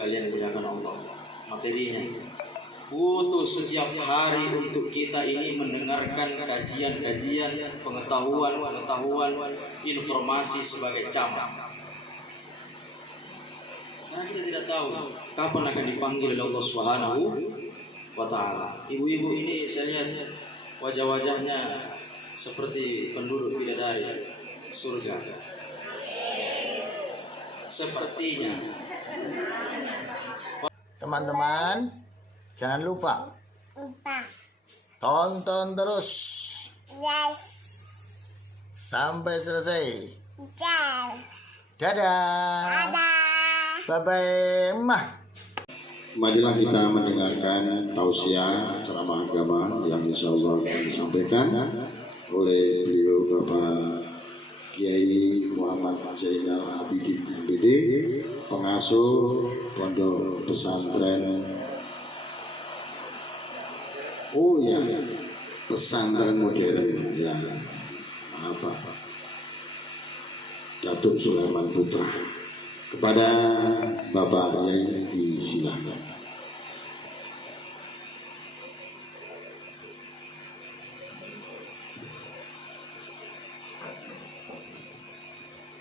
sekalian dimuliakan Allah, materinya butuh setiap hari untuk kita ini mendengarkan kajian-kajian, pengetahuan, informasi sebagai camat. Karena kita tidak tahu kapan akan dipanggil oleh Allah Subhanahu wa Ta'ala. Ibu-ibu ini saya lihat wajah-wajahnya seperti penduduk bidadari surga. Sepertinya. Teman-teman, jangan lupa tonton terus sampai selesai. Dadah. Bye-bye. Marilah kita mendengarkan tausiah ceramah agama yang insya Allah akan disampaikan oleh beliau Bapak Kiai Muhammad Zainal Abidin MPD, pengasuh Pondok Pesantren pesantren modern ya Datuk Sulaiman Putra. Kepada Bapak Kiai disilakan.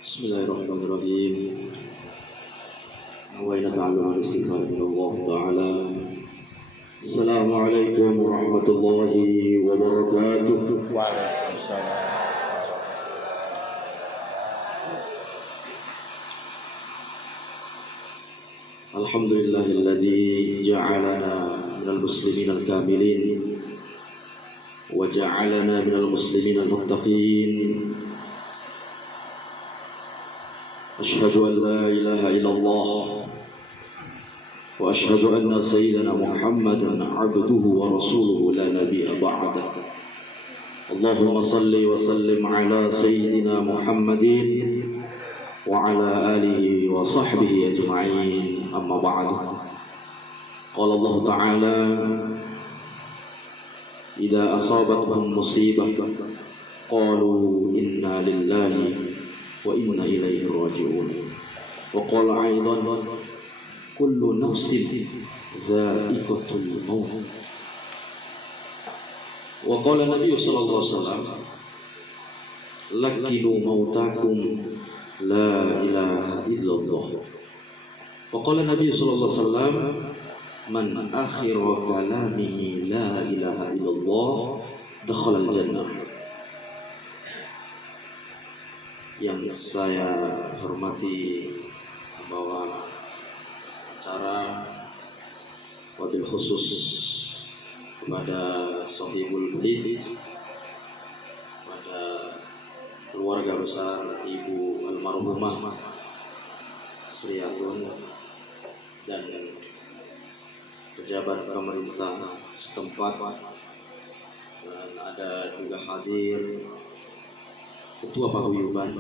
Bismillahirrahmanirrahim. Wa inna ta'ala istighfar min Allah Ta'ala. Assalamualaikum warahmatullahi wabarakatuh. Waalaikumsalam. Alhamdulillahilladzi ja'alana minal muslimin al-kamilin wa ja'alana minal muslimin al-muttaqin. Ashhadu an la ilaha illallah wa ashhadu anna sayyidana Muhammadan abduhu wa rasuluhu la nabiyya ba'dah. Allahumma salli wa sallim ala sayyidina Muhammadin wa ala alihi wa sahbihi ajma'in. Amma ba'du. Qala Allah Ta'ala idza asabatuhum musibah qalu inna lillahi wa inna ilaihi raji'un. Wa qala aidan kullu nafsin za'iqatul maut. Wa qala Nabi sallallahu alaihi wasallam lakinu mautakum la ilaha illallah. Wa qala Nabi sallallahu alaihi wasallam man akhira kalamihi la ilaha illallah dakhala al-jannah. Yang saya hormati bahwa acara wabil khusus kepada Sahibul Bait, pada keluarga besar Ibu almarhumah Sri Atun dan pejabat pemerintah setempat, dan ada juga hadir Ketua Paguyuban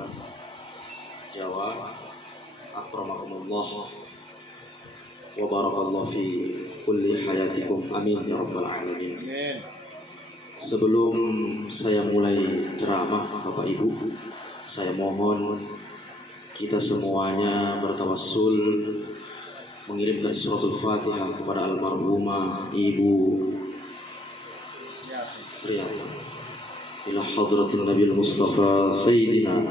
Jawa, akramakumullah wa barakallahu fi kulli hayatikum, amin ya rabbal alamin. Sebelum saya mulai ceramah Bapak Ibu, saya mohon kita semuanya bertawassul mengirimkan suratul Fatihah kepada almarhumah Ibu Sri Atun ila hadratin Nabi Mustafa Sayyidina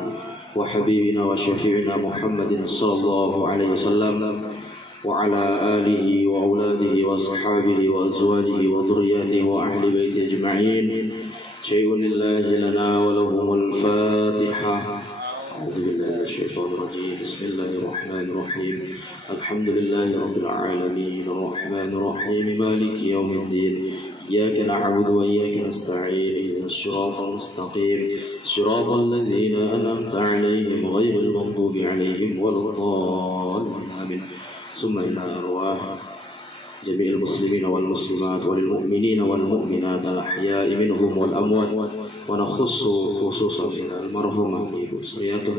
wa Habibina wa Syafi'ina Muhammadin sallallahu alaihi wasallam wa ala alihi wa auladihi wa ashabihi wa azwajihi wa dhurriyyatihi wa ahli baiti ajma'in. Syai'un lillahi lana wa lahumul Fatihah. A'udzu billahi minasyaitonir rajim. Bismillahirrahmanirrahim. Alhamdulillahi rabbil alamin, arrahmanir rahim, maliki yaumiddin. Iyyaka na'budu wa iyyaka nasta'in. Ihdinas siratal mustaqim. Siratal ladzina an'amta 'alaihim ghairil maghdubi 'alaihim waladdallin. Amin. Summa inna arwah jami'il muslimin wal muslimat wal mu'minin wal mu'minat al ahya'i minhum wal amwat wa nakhussu khususan ila al marhumah Ibu Sri Atun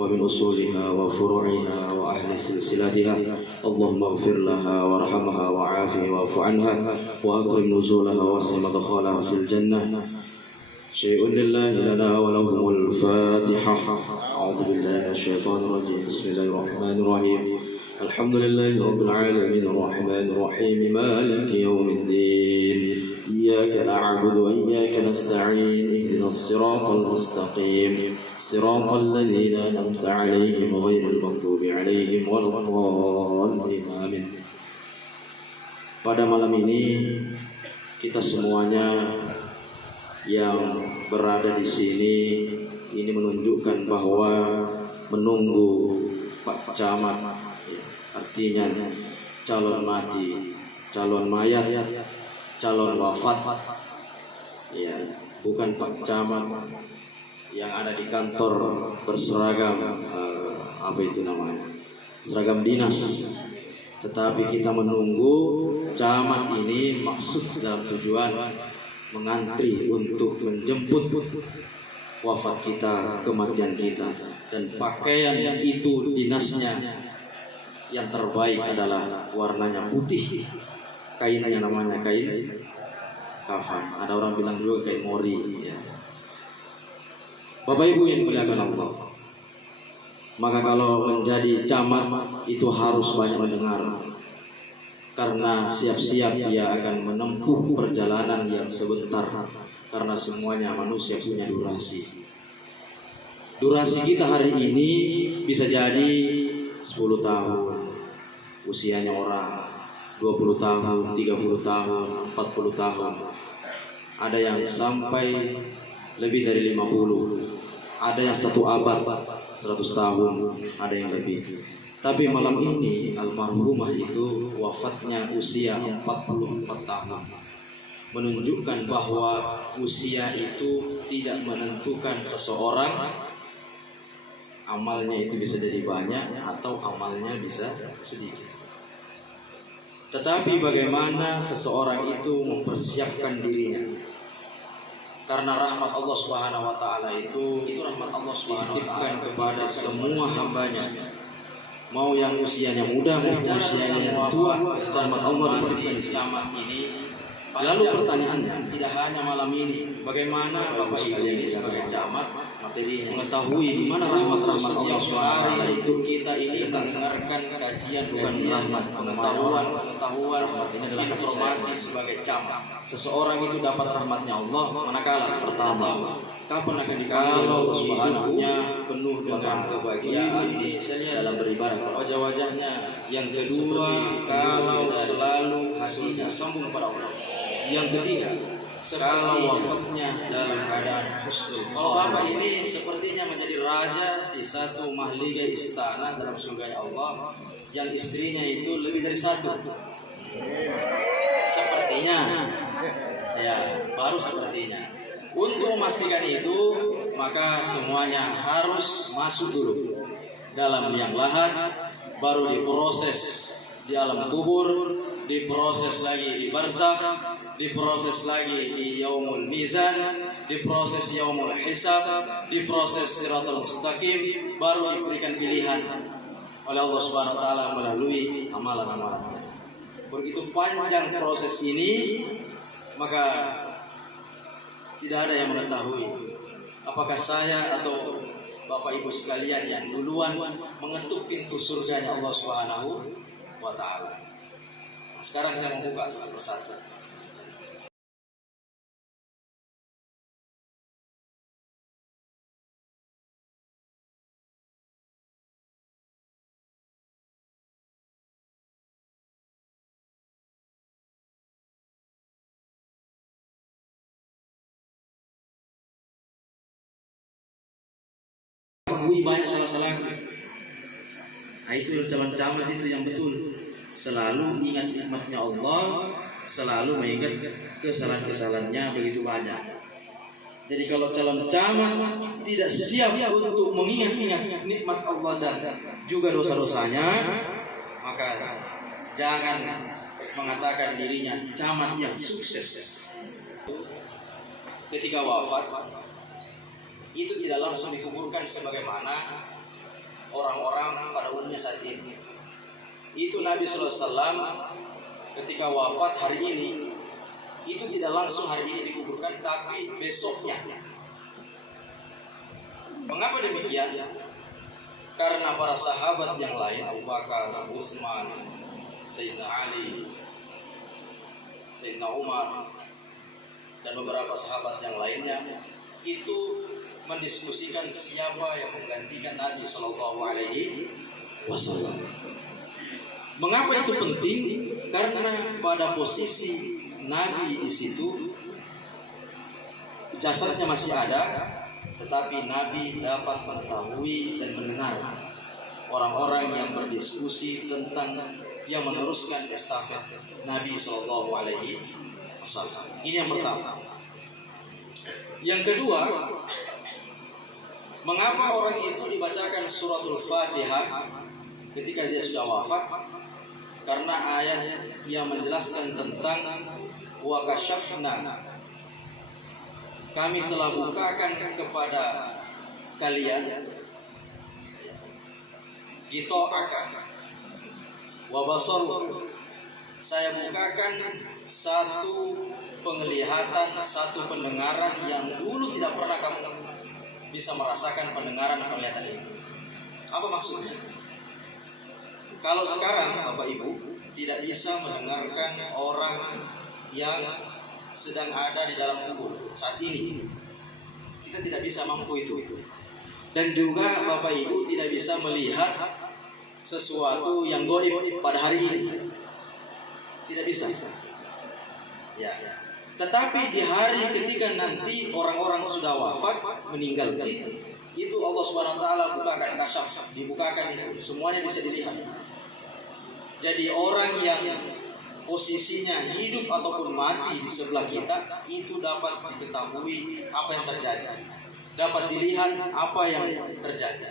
wa min usuliha wa furu'iha wa ahli silsilatiha. Allahumma ighfir laha warhamha wa 'afiha wa'fu 'anha wa akrim nuzulaha wa wasi' madkhalaha fil jannah. Syai'un lillahi lana wa lahumul Fatihah. A'udzu billahi minasyaitonir rajim. Bismillahirrahmanirrahim. الحمد لله رب العالمين الرحمن الرحيم مالك يوم الدين إياك نعبد وإياك نستعين اهدنا الصراط المستقيم صراط الذين أنعمت عليهم غير المغضوب عليهم ولا الضالين آمين. Pada malam ini kita semuanya yang berada di sini ini menunjukkan bahwa menunggu Pak Camat, artinya calon mati, calon mayat, calon wafat, ya, bukan Pak Camat yang ada di kantor berseragam apa itu namanya, seragam dinas. Tetapi kita menunggu camat ini maksud dalam tujuan mengantri untuk menjemput wafat kita, kematian kita, dan pakaian itu dinasnya yang terbaik adalah warnanya putih, kainnya namanya kain kafan, ada orang bilang juga kain mori, ya. Bapak Ibu yang dimuliakan Allah, maka kalau menjadi camat itu harus banyak mendengar, karena siap-siap dia akan menempuh perjalanan yang sebentar, karena semuanya manusia punya durasi. Durasi kita hari ini bisa jadi 10 tahun, usianya orang 20 tahun, 30 tahun, 40 tahun, ada yang sampai lebih dari 50, ada yang 1 abad, 100 tahun, ada yang lebih. Tapi malam ini almarhumah itu wafatnya usia 44 tahun, menunjukkan bahwa usia itu tidak menentukan seseorang. Amalnya itu bisa jadi banyak atau amalnya bisa sedikit. Tetapi bagaimana seseorang itu mempersiapkan dirinya? Karena rahmat Allah Subhanahu wa taala itu rahmat Allah Subhanahu wa taala kepada semua hambanya. Mau yang usianya muda, mau usianya yang tua, rahmat Allah diberikan camat ini. Lalu pertanyaannya, tidak hanya malam ini, bagaimana Bapak Ibu ini sebagai camat materi mengetahui di mana rahmat-rahmat Allah Subhanahu itu kita ini mendengarkan kajian, bukan rahmat, pengetahuan rahmat ini adalah informasi sebagai camat. Seseorang itu dapat rahmatnya Allah manakala pertama, kapan akan dikala Subhanahu-nya penuh dengan kebahagiaan ini dalam beribadah, wajah-wajahnya. Yang kedua, kalau selalu hatinya sambung pada Allah. Yang ketiga, kalau wafatnya dalam keadaan husnul. Kalau Bapak ini sepertinya menjadi raja di satu mahliga istana dalam surga Allah, yang istrinya itu lebih dari 1. Sepertinya, ya, baru sepertinya. Untuk memastikan itu, maka semuanya harus masuk dulu dalam liang lahat, baru diproses di alam kubur, diproses lagi di barzakh, diproses lagi di yaumul mizan, diproses yaumul hisab, diproses siratal mustaqim, baru diberikan pilihan oleh Allah Subhanahu wa taala melalui amalan-amalan. Begitu panjang proses ini, maka tidak ada yang mengetahui apakah saya atau Bapak Ibu sekalian yang duluan mengetuk pintu surganya Allah Subhanahu wa taala. Sekarang saya membuka satu persatu. Banyak salah-salah. Nah, itu calon camat itu yang betul. Selalu ingat nikmatnya Allah, selalu mengingat kesalahan-kesalahannya begitu banyak. Jadi kalau calon camat tidak siap untuk mengingat-ingat nikmat Allah dan juga dosa-dosanya, maka jangan mengatakan dirinya camat yang sukses. Ketika wafat, itu tidak langsung dikuburkan sebagaimana orang-orang pada umumnya saat ini. Itu Nabi SAW ketika wafat hari ini, itu tidak langsung hari ini dikuburkan, tapi besoknya. Mengapa demikian? Karena para sahabat yang lain, Abu Bakar, Utsman, Sayyidina Ali, Sayyidina Umar, dan beberapa sahabat yang lainnya itu mendiskusikan siapa yang menggantikan Nabi Shallallahu Alaihi Wasallam. Mengapa itu penting? Karena pada posisi Nabi di situ jasadnya masih ada, tetapi Nabi dapat mengetahui dan mendengar orang-orang yang berdiskusi tentang yang meneruskan estafet Nabi Shallallahu Alaihi Wasallam. Ini yang pertama. Yang kedua, mengapa orang itu dibacakan suratul Fatihah ketika dia sudah wafat? Karena ayat yang menjelaskan tentang wa kasyafna, kami telah bukakan kepada kalian gitu akan wa basar, saya bukakan satu penglihatan, satu pendengaran yang dulu tidak pernah kamu bisa merasakan pendengaran penglihatan itu. Apa maksudnya? Kalau sekarang Bapak Ibu tidak bisa mendengarkan orang yang sedang ada di dalam kubur saat ini, kita tidak bisa mampu itu. Dan juga Bapak Ibu tidak bisa melihat sesuatu yang gaib pada hari ini, tidak bisa. Ya. Tetapi di hari ketika nanti orang-orang sudah wafat, meninggal, itu Allah Subhanahu Wa Taala bukakan kasyaf, dibukakan itu, semuanya bisa dilihat. Jadi orang yang posisinya hidup ataupun mati di sebelah kita itu dapat diketahui apa yang terjadi, dapat dilihat apa yang terjadi.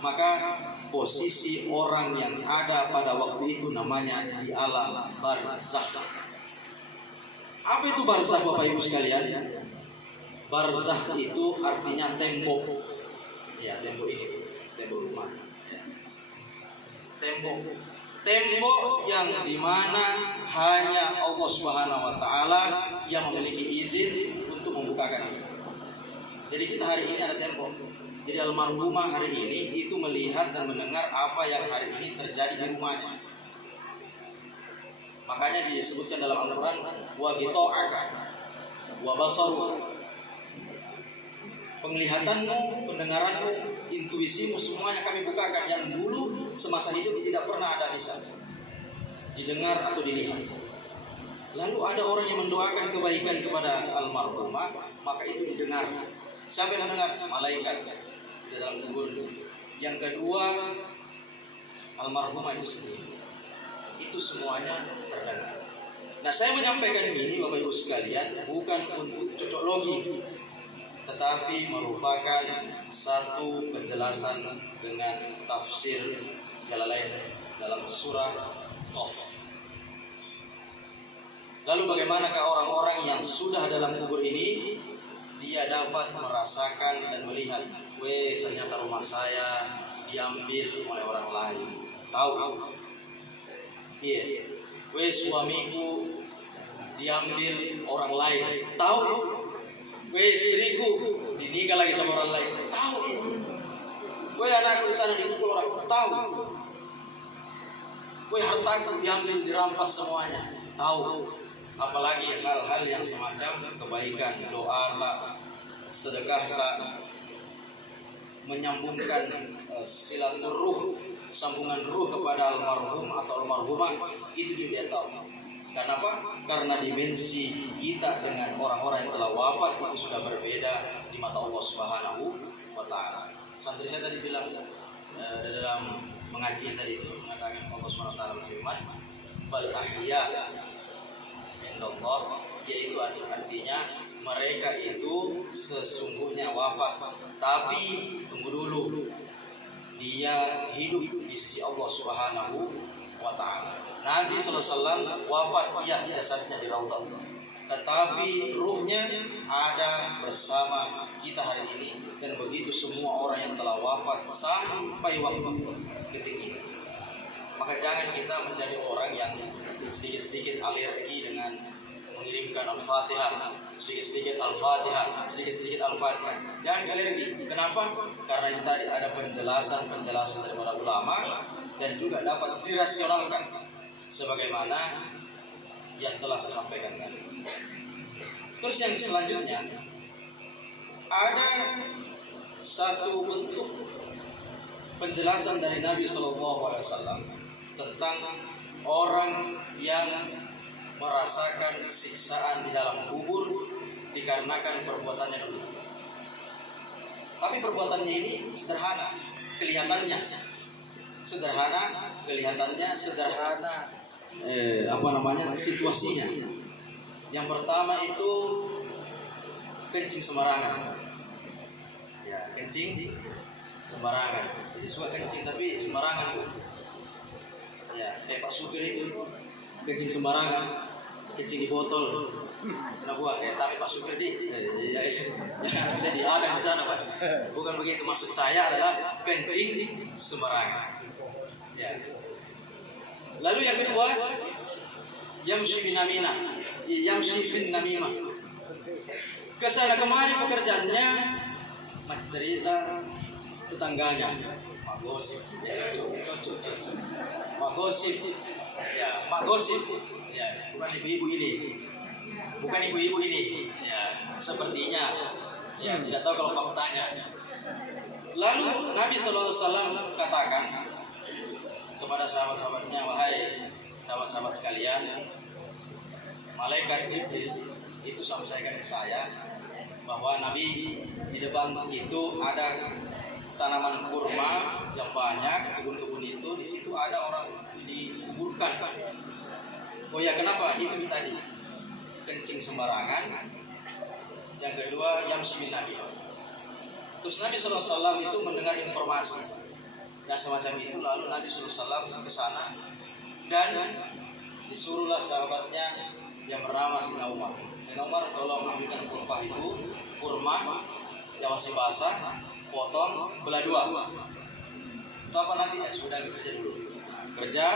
Maka posisi orang yang ada pada waktu itu namanya di alam barzakh. Apa itu barzakh Bapak Ibu sekalian? Barzakh itu artinya tembok. Ya, tembok ini, tembok rumah. Tembok yang dimana hanya Allah Subhanahu Wa Taala yang memiliki izin untuk membukakan itu. Jadi kita hari ini ada tembok. Jadi almarhumah hari ini itu melihat dan mendengar apa yang hari ini terjadi di rumahnya. Makanya disebutkan dalam Al-Quran wa ghita'aka wa basaru, penglihatanmu, pendengaranmu, intuisimu, semuanya kami bukakan yang dulu semasa hidup tidak pernah ada bisa didengar atau dilihat. Lalu ada orang yang mendoakan kebaikan kepada almarhumah, maka itu didengar. Siapa yang mendengar? Malaikat di dalam kubur. Yang kedua, almarhumah itu sendiri. Itu semuanya terdengar. Nah, saya menyampaikan ini Bapak Ibu sekalian bukan untuk cocok logi, tetapi merupakan satu penjelasan dengan tafsir Jalalain dalam surah Qaf. Lalu bagaimanakah orang-orang yang sudah dalam kubur ini? Dia dapat merasakan dan melihat, ternyata rumah saya diambil oleh orang lain. Tahu? Iya. Suamiku diambil orang lain. Tahu? Istriku dinikah lagi sama orang lain. Tahu itu. Anakku di sana dipukul orang. Tahu. Hartaku diambil, dirampas semuanya. Tahu. Apalagi hal-hal yang semacam kebaikan, doa tak, sedekah tak, menyambungkan silaturruh, sambungan ruh kepada almarhum atau almarhumah, itu dia tahu. Kenapa? Karena dimensi kita dengan orang-orang yang telah wafat itu sudah berbeda di mata Allah Subhanahu Wa Taala. Santri saya tadi bilang dalam mengaji tadi itu mengatakan Allah Subhanahu Wa Taala berfirman, bal ahya indallah, yaitu artinya mereka itu sesungguhnya wafat, tapi tunggu dulu, dia hidup di sisi Allah Subhanahu Wa Taala. Nabi SAW wafat, ya jasadnya di Raudhah, tetapi ruhnya ada bersama kita hari ini. Dan begitu semua orang yang telah wafat sampai waktu detik ini. Maka jangan kita menjadi orang yang sedikit-sedikit alergi dengan mengirimkan Al-Fatihah sedikit-sedikit Al-Fatihah, sedikit-sedikit Al-Fatihah. Jangan alergi. Kenapa? Karena ini tadi ada penjelasan dari para ulama dan juga dapat dirasionalkan sebagaimana yang telah saya sampaikan tadi. Terus yang selanjutnya ada satu bentuk penjelasan dari Nabi SAW tentang orang yang merasakan siksaan di dalam kubur dikarenakan perbuatannya dulu. Tapi perbuatannya ini sederhana, kelihatannya sederhana, situasinya. Yang pertama itu kencing sembarangan. Ya, kencing sembarangan. Jadi suka kencing tapi sembarangan. Ya, kayak Pak Supir itu kencing sembarangan, kencing di botol. Nah buat tapi Pak Supir jangan bisa diadang di sana Pak. Bukan begitu, maksud saya adalah kencing sembarangan. Ya. Lalu yang kedua, yamshi bin namimah. Kesana kemari pekerjaannya cerita tetangganya, magosip, ya, bukan ibu-ibu ini, ya, sepertinya, ya, tidak tahu kalau faktanya. Lalu Nabi SAW katakan kepada sahabat-sahabatnya, wahai sahabat-sahabat sekalian, malaikat Jibril itu sampaikan ke saya bahwa Nabi di depan itu ada tanaman kurma yang banyak, kebun-kebun itu di situ ada orang dikuburkan. Oh ya, kenapa? Itu tadi kencing sembarangan. Yang kedua, yamshi bin namimah. Terus Nabi SAW itu mendengar informasi yang semacam itu, lalu Nabi SAW ke sana dan disuruhlah sahabatnya yang bernama Sayyidina Umar. Sayyidina Umar tolong ambilkan kurma yang masih basah, potong, belah dua. Itu apa nanti? Ya sudah kerja dulu. Kerja,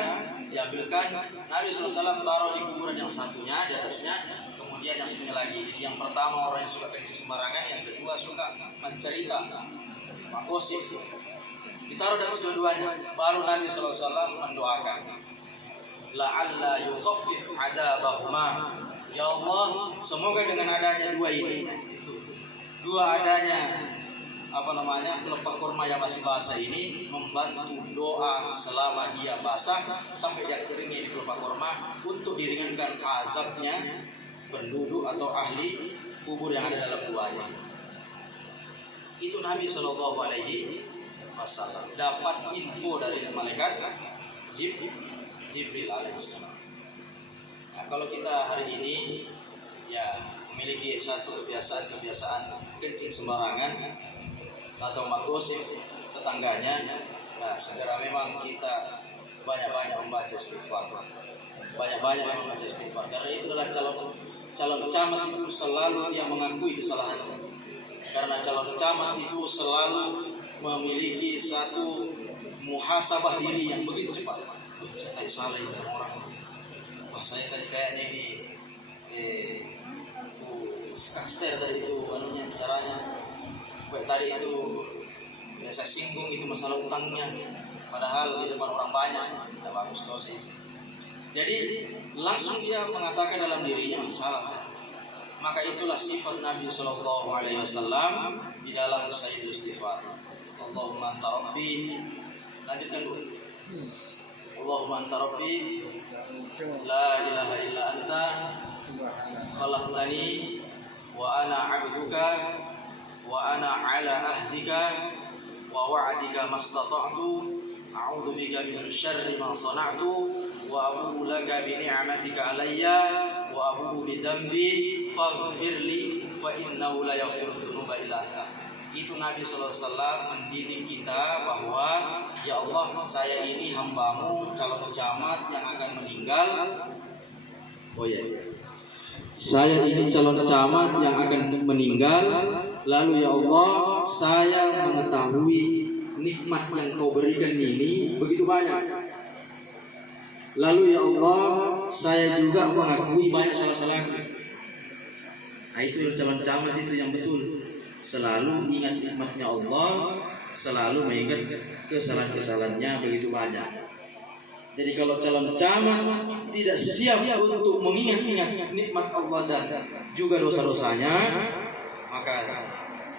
diambilkan. Nabi SAW taruh di kuburan yang satunya, di atasnya, kemudian yang satunya lagi. Jadi yang pertama orang yang suka kencing sembarangan, yang kedua suka mencerita, makosip. Ditaruh di atas dua-duanya. Baru Nabi SAW mendoakan, la'alla yukhaffif adabahuma. Ya Allah, semoga dengan adanya dua adanya kelopak kurma yang masih basah ini membantu doa selama dia basah sampai dia keringnya di kelopak kurma untuk diringankan azabnya penduduk atau ahli kubur yang ada dalam guanya. Itu Nabi SAW dapat info dari malaikat Jibril alaihissalam. Nah, kalau kita hari ini ya memiliki satu kebiasaan kencing sembarangan atau magosip tetangganya, nah segera memang kita banyak-banyak membaca istighfar. Karena itu adalah calon camat itu selalu yang mengakui kesalahannya. Karena calon camat itu selalu memiliki satu muhasabah diri yang begitu cepat. Saya salah ini orang. Wah, saya tadi kayaknya ini kaster tadi itu caranya. Tadi itu ya, saya singgung itu masalah utangnya, padahal di depan orang banyak, tidak bagus toh sih. Jadi langsung dia mengatakan dalam dirinya salah. Maka itulah sifat Nabi SAW di dalam Sayyidul Istighfar. Allahumma anta rabbi, lanjutkan dulu. Allahumma anta rabbi, la ilaha illa anta, khalaqtani wa ana abduka wa ana ala ahdika wa wa'dika mastata'tu, a'udzu bika min syarri ma sana'tu wa abu'u laka bi ni'matika alayya wa abu'u bi dhanbi faghfirli fa innahu la yaghfiru dzunuba illa anta. Itu Nabi SAW mendidik kita bahwa ya Allah, saya ini hambamu calon camat yang akan meninggal. Oh ya, saya ini calon camat yang akan meninggal. Lalu ya Allah, saya mengetahui nikmat yang kau berikan ini begitu banyak. Lalu ya Allah, saya juga mengakui banyak salah-salahku. Nah, itu calon camat itu yang betul. Selalu ingat nikmatnya Allah, selalu mengingat kesalahan-kesalahannya begitu banyak. Jadi kalau calon camat tidak siap untuk mengingat-ingat nikmat Allah dan juga dosa-dosanya, maka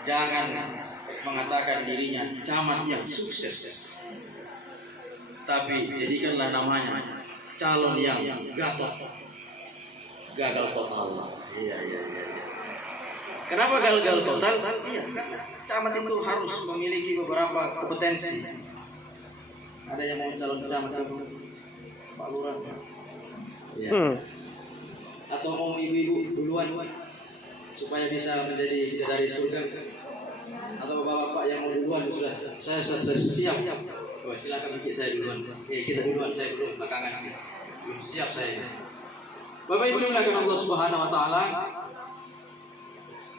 jangan mengatakan dirinya camat yang sukses. Tapi jadikanlah namanya calon yang gagal total. Iya. Kenapa gagal total? Iya, camat itu harus memiliki beberapa kompetensi. Ada yang mau calon camat Pak Lurah? Iya. Atau mau ibu-ibu duluan supaya bisa menjadi bidadari surga? Atau bapak-bapak yang mau duluan sudah? Saya siap. Oh, silakan bikin saya duluan. Kita duluan, saya belum belakangan. Belum siap saya. Bapak Ibu dimuliakan Allah Subhanahu wa taala.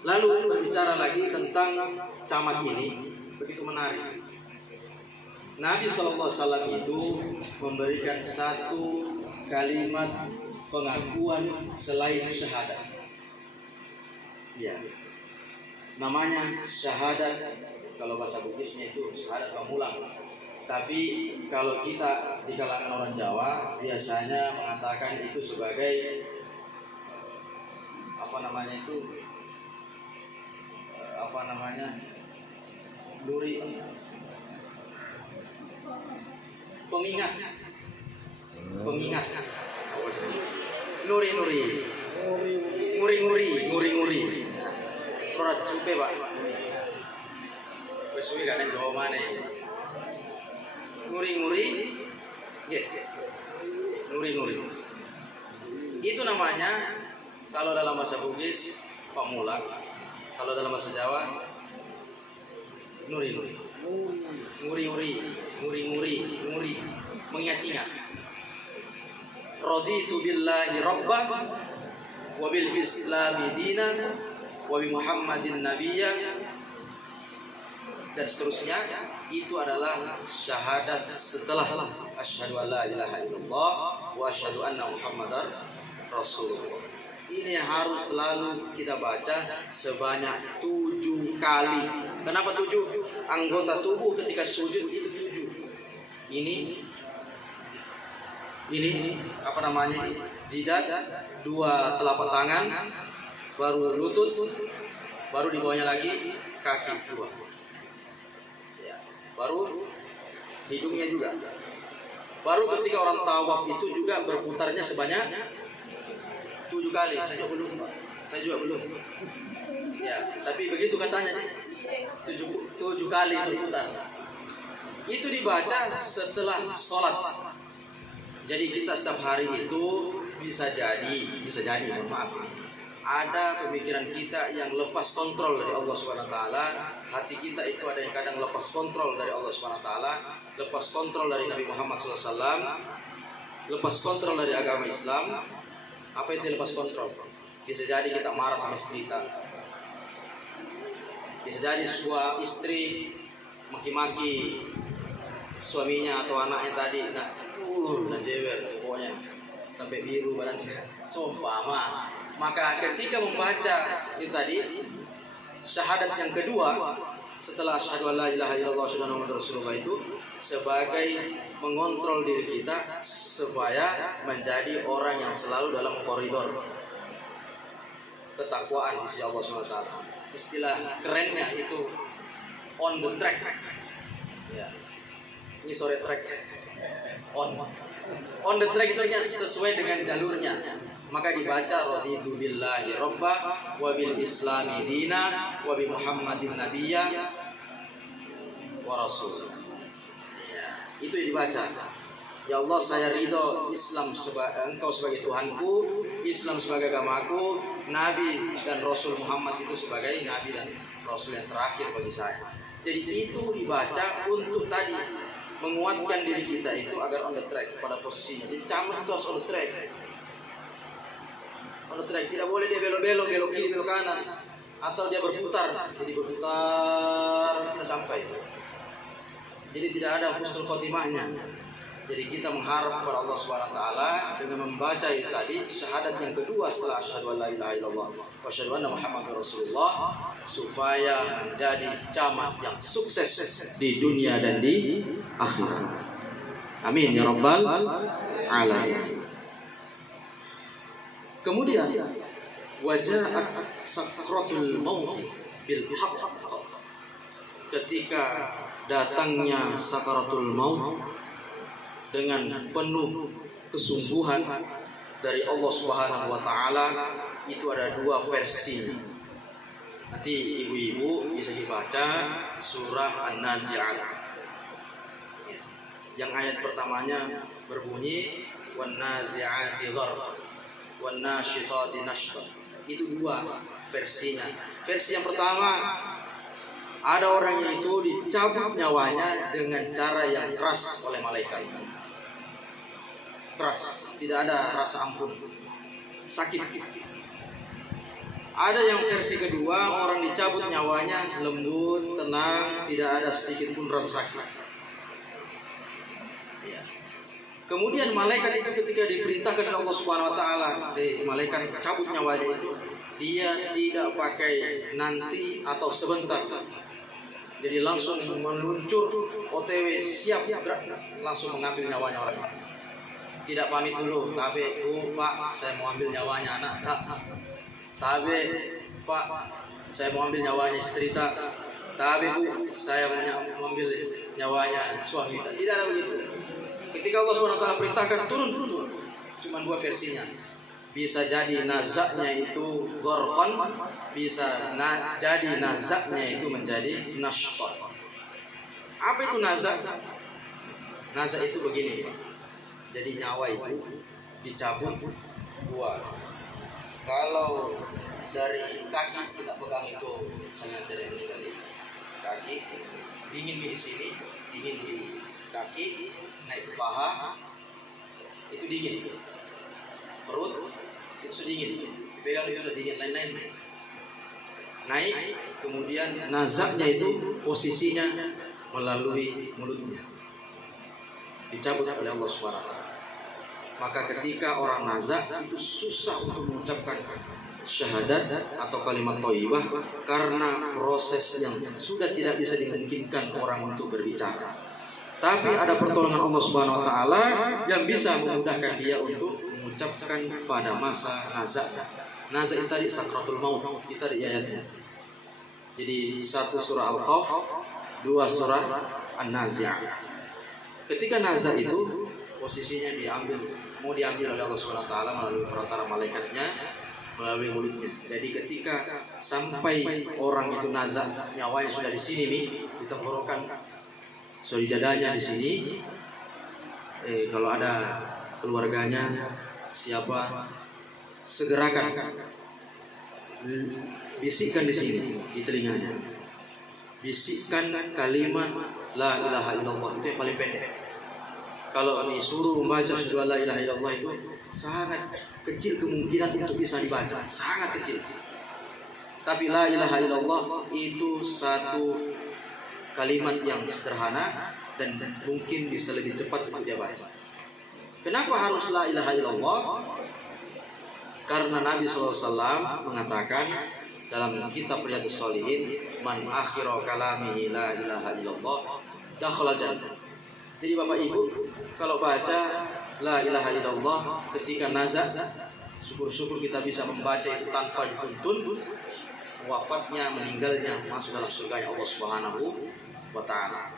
Lalu berbicara lagi tentang camat ini begitu menarik. Nabi SAW itu memberikan satu kalimat pengakuan selain syahadat. Ya, namanya syahadat. Kalau bahasa Bugisnya itu syahadat pamulang. Tapi kalau kita di kalangan orang Jawa biasanya mengatakan itu sebagai duri pengingat nguri prorat supe Pak pesuwi kan yang Jawa mana nguri itu namanya kalau dalam bahasa Bugis pamula, kalau dalam bahasa Jawa nguri mengingat-ingat. Raditu billahi rabban wa bil islami dinan wa bi Muhammadin nabiyya dan seterusnya. Itu adalah syahadat setelah asyhadu alla ilaha illallah wa asyhadu anna muhammadar rasulullah. Ini yang harus selalu kita baca sebanyak 7 kali. Kenapa 7? Anggota tubuh ketika sujud itu 7. Ini apa namanya? Jidat, 2 telapak tangan, baru lutut, baru di bawahnya lagi kaki 2. Ya, baru hidungnya juga. Baru ketika orang tawaf itu juga berputarnya sebanyak 7 kali. Saya juga belum. Ya, tapi begitu katanya 7 kali berputar. Itu dibaca setelah sholat. Jadi kita setiap hari itu bisa jadi mohon maaf, ada pemikiran kita yang lepas kontrol dari Allah Subhanahu wa taala. Hati kita itu ada yang kadang lepas kontrol dari Allah Subhanahu wa taala, lepas kontrol dari Nabi Muhammad SAW, lepas kontrol dari agama Islam. Apa itu lepas kontrol? Bisa jadi kita marah sama istri kita. Bisa jadi sebuah istri maki-maki suaminya atau anaknya tadi, dan jewer pokoknya sampai biru badannya, seumpama. Maka ketika membaca itu tadi syahadat yang kedua setelah asyhadu alla ilaha illallah wa asyhadu anna muhammadar rasulullah itu sebagai mengontrol diri kita supaya menjadi orang yang selalu dalam koridor ketakwaan di sisi Allah SWT. Istilah kerennya itu on the track. Ya. Ini sore track. On the track itu sesuai dengan jalurnya. Maka dibaca raditu billahi rabba wa bil islami dina wa bi Muhammadin nabiyya wa rasul. Ya, itu dibaca. Ya Allah, saya ridho Islam Engkau sebagai Tuhanku, Islam sebagai agamaku, Nabi dan Rasul Muhammad itu sebagai Nabi dan Rasul yang terakhir bagi saya. Jadi itu dibaca untuk tadi menguatkan diri kita itu agar on the track pada posisinya. Jadi camat itu harus on the track. On the track, tidak boleh dia belok kiri, belok kanan, atau dia berputar. Jadi berputar tidak sampai. Jadi tidak ada husnul khotimahnya. Jadi kita mengharap kepada Allah Subhanahu wa taala dengan membaca itu tadi syahadat yang kedua setelah asyhadu an la ilaha illallah wa asyhadu anna muhammadar rasulullah, supaya menjadi camat yang sukses di dunia dan di akhirat. Amin ya rabbal alamin. Kemudian waja'at sakratul maut bil haqq, ketika datangnya sakaratul maut dengan penuh kesungguhan dari Allah Subhanahu wa taala, itu ada dua versi. Nanti ibu-ibu bisa dibaca surah An-Nazi'at. Yang ayat pertamanya berbunyi wan nazi'ati gharqa wan nasyitati nashta. Itu dua versinya. Versi yang pertama, ada orang itu dicabut nyawanya dengan cara yang keras oleh malaikat. Keras, tidak ada rasa ampun, sakit. Ada yang versi kedua, orang dicabut nyawanya lembut, tenang, tidak ada sedikit pun rasa sakit. Kemudian malaikat itu ketika diperintahkan oleh Allah Subhanahu wa taala, malaikat cabut nyawanya itu, dia tidak pakai nanti atau sebentar. Jadi langsung meluncur, OTW, siap gerak, langsung mengambil nyawanya orang. Tidak pamit dulu, tapi Bu, Pak, saya mau ambil nyawanya anak, tapi Pak, saya mau ambil nyawanya istri, tapi Bu, saya mau ambil nyawanya suami. Tidak ada begitu. Ketika Allah SWT perintahkan turun, cuma dua versinya. Bisa jadi nazaknya itu gharqan, bisa jadi nazaknya itu menjadi nashqan. Apa itu nazak? Nazak itu begini, jadi nyawa itu dicabut dua. Kalau dari kaki kita pegang itu sangat tidak sekali. Kaki dingin di sini, dingin di kaki, naik ke paha, itu dingin. Perut itu dingin, dipegang itu sudah dingin, lain-lain naik. Kemudian nazaknya itu posisinya melalui mulutnya, dicabut oleh Allah SWT. Maka ketika orang nazak itu susah untuk mengucapkan syahadat atau kalimat thayyibah, karena proses yang sudah tidak bisa dimungkinkan orang untuk berbicara. Tapi ada pertolongan Allah Subhanahu wa taala yang bisa memudahkan dia untuk mengucapkan pada masa nazak. Nazak itu tadi sakratul maut, kita di ayatnya. Jadi satu surah Al-Qaf, dua surah An-Nazi'at. Ketika nazak itu posisinya mau diambil oleh Allah Subhanahu wa taala melalui perantara malaikatnya, melalui mulutnya. Jadi ketika sampai orang itu nazak, nyawanya sudah di sini nih, di tenggorokan, sudah di dadanya di sini. Kalau ada keluarganya siapa, segerakan bisikkan di sini di telinganya, bisikkan kalimat la ilaha illallah, itu yang paling pendek. Kalau disuruh membaca la ilaha illallah itu sangat kecil kemungkinan untuk bisa dibaca, sangat kecil. Tapi la ilaha illallah itu satu kalimat yang sederhana dan mungkin bisa lebih cepat untuk dia baca. Kenapa harus la ilaha illallah? Karena Nabi SAW mengatakan dalam kitab Riyadhus Shalihin, man akhira kalamihi la ilaha illallah dakhala jannah. Jadi Bapak Ibu, kalau baca la ilaha illallah ketika nazak, syukur-syukur kita bisa membaca itu tanpa dituntun, wafatnya, meninggalnya masuk dalam surga Allah Subhanahu wa taala.